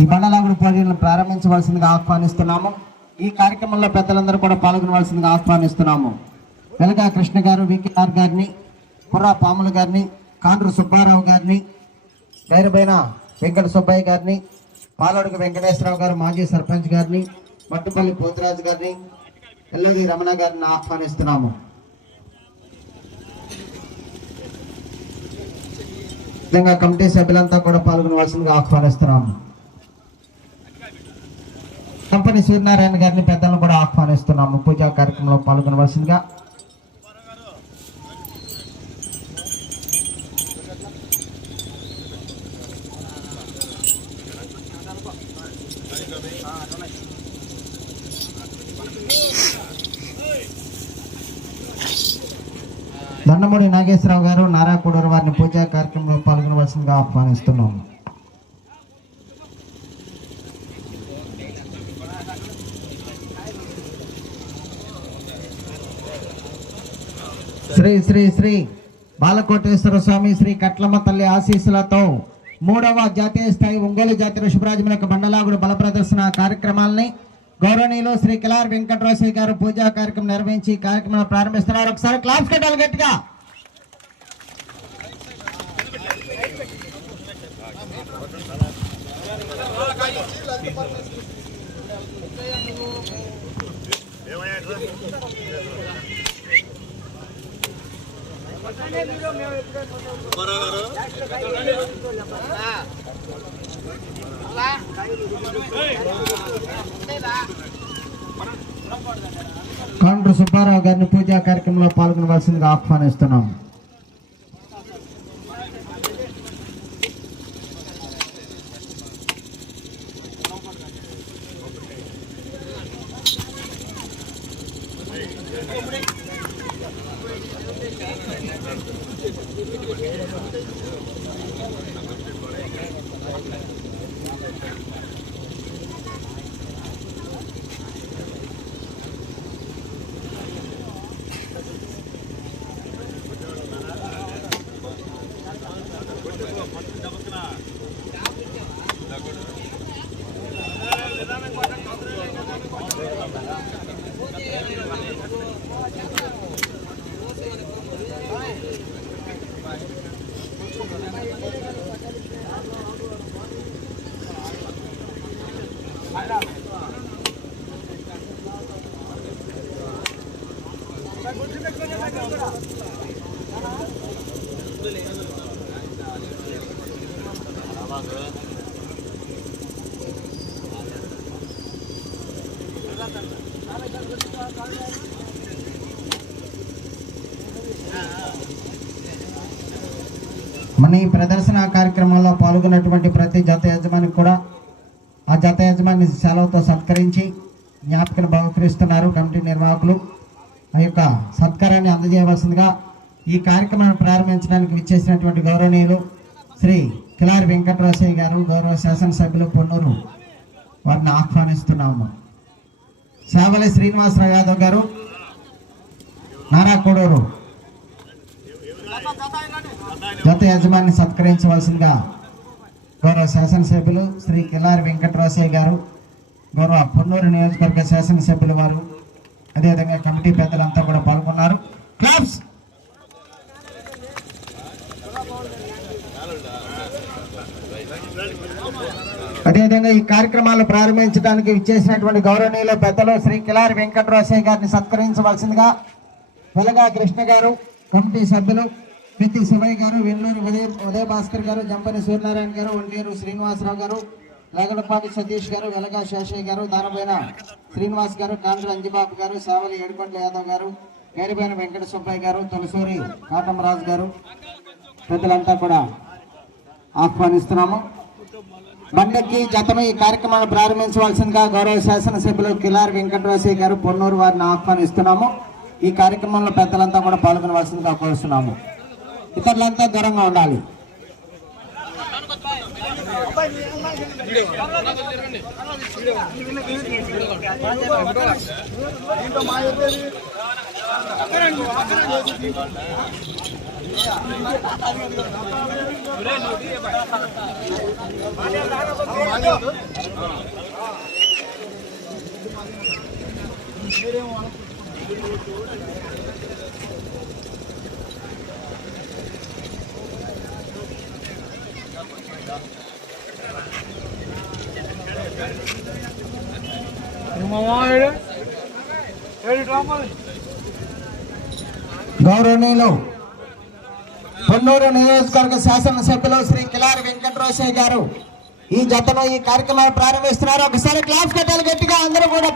ఈ బండలాగుడు పోటీలను ప్రారంభించవలసిందిగా ఆహ్వానిస్తున్నాము. ఈ కార్యక్రమంలో పెద్దలందరూ కూడా పాల్గొనవలసిందిగా ఆహ్వానిస్తున్నాము. వెలగా కృష్ణ గారు, వికేఆర్ గారిని, కుర్రా పాముల గారిని, కాండ్రు సుబ్బారావు గారిని, గైరబైన వెంకట సుబ్బయ్య గారిని, పాలడుగు వెంకటేశ్వరరావు గారు మాజీ సర్పంచ్ గారిని, మట్టుపల్లి పోతురాజు గారిని, ఎల్లది రమణ గారిని ఆహ్వానిస్తున్నాము. విధంగా కమిటీ సభ్యులంతా కూడా పాల్గొనవలసిందిగా ఆహ్వానిస్తున్నాము. కంపెనీ సూర్యనారాయణ గారిని, పెద్దలను కూడా ఆహ్వానిస్తున్నాము. పూజా కార్యక్రమంలో పాల్గొనవలసిందిగా. దండమూడి నాగేశ్వరరావు గారు, నారాకూడూరు వారిని పూజా కార్యక్రమంలో పాల్గొనవలసిందిగా ఆహ్వానిస్తున్నాము. శ్రీ శ్రీ శ్రీ బాలకోటేశ్వర స్వామి శ్రీ కట్లమ్మ తల్లి ఆశీస్సులతో 3వ జాతీయ స్థాయి ఒంగోలు జాతి ఋషభరాజముల యొక్క బండలాగుడు బల ప్రదర్శన కార్యక్రమాలని గౌరవనీయులు శ్రీ కిలార్ వెంకటరావు గారు పూజా కార్యక్రమం నిర్వహించి కార్యక్రమం ప్రారంభిస్తున్నారు. ఒకసారి క్లాప్స్ కట్టాలి గట్టిగా. కాండ్రు సుబ్బారావు గారిని పూజా కార్యక్రమంలో పాల్గొనవలసిందిగా ఆహ్వానిస్తున్నాం. మన ఈ ప్రదర్శన కార్యక్రమంలో పాల్గొన్నటువంటి ప్రతి జత యజమానికి కూడా ఆ జత యజమాని సెలవుతో సత్కరించి జ్ఞాపికను బహుకరిస్తున్నారు కమిటీ నిర్వాహకులు. ఆ యొక్క సత్కారాన్ని అందజేయవలసిందిగా ఈ కార్యక్రమాన్ని ప్రారంభించడానికి విచ్చేసినటువంటి గౌరవనీయులు శ్రీ కిలారి వెంకటరావు గారు, గౌరవ శాసనసభ్యులు పొన్నూరు వారిని ఆహ్వానిస్తున్నాము. శావలి శ్రీనివాసరావు యాదవ్ గారు, నారాకూడూరు జత యజమాని సత్కరించవలసిందిగా గౌరవ శాసనసభ్యులు శ్రీ కిలారి వెంకటరావు గారు, గౌరవ పొన్నూరు నియోజకవర్గ శాసనసభ్యులు వారు, అదేవిధంగా కమిటీ పెద్దలంతా కూడా పాల్గొన్నారు. క్లాప్స్. అదేవిధంగా ఈ కార్యక్రమాలు ప్రారంభించడానికి విచ్చేసినటువంటి గౌరవనీయుల పెద్దలు శ్రీ కిలారి వెంకటరావు గారిని సత్కరించవలసిందిగా వెలగా కృష్ణ గారు, కమిటీ సభ్యులు పెద్ది శివయ్య గారు, వెల్లూరు ఉదయ భాస్కర్ గారు, జంపని సూర్యనారాయణ గారు, ఒంటేరు శ్రీనివాసరావు గారు, లగడపాటి సతీష్ గారు, వెలగా శేషయ్య గారు, దానబోయిన శ్రీనివాస్ గారు, కాండ్ర అంజిబాబు గారు, సావలి ఏడుకొండల యాదవ్ గారు, గైరబైన వెంకట సుబ్బయ్య గారు, తొలసూరి కాటమరాజు గారు, పెద్దలంతా కూడా ఆహ్వానిస్తున్నాము. బండెక్కి జతను ఈ కార్యక్రమాన్ని ప్రారంభించవలసిందిగా గౌరవ శాసనసభ్యులు కిలారి వెంకటరావు గారు, పొన్నూరు వారిని ఆహ్వానిస్తున్నాము. ఈ కార్యక్రమంలో పెద్దలంతా కూడా పాల్గొనవలసిందిగా కోరుతున్నాము. ఇతరులంతా దూరంగా ఉండాలి. గౌరవనీయులు పొన్నూరు నియోజకవర్గ శాసనసభ్యులు శ్రీ కిలారి వెంకటరామయ్య గారు ఈ జతను ఈ కార్యక్రమాన్ని ప్రారంభిస్తున్నారు. ఒకసారి క్లాస్ కట్టాలి గట్టిగా అందరూ కూడా.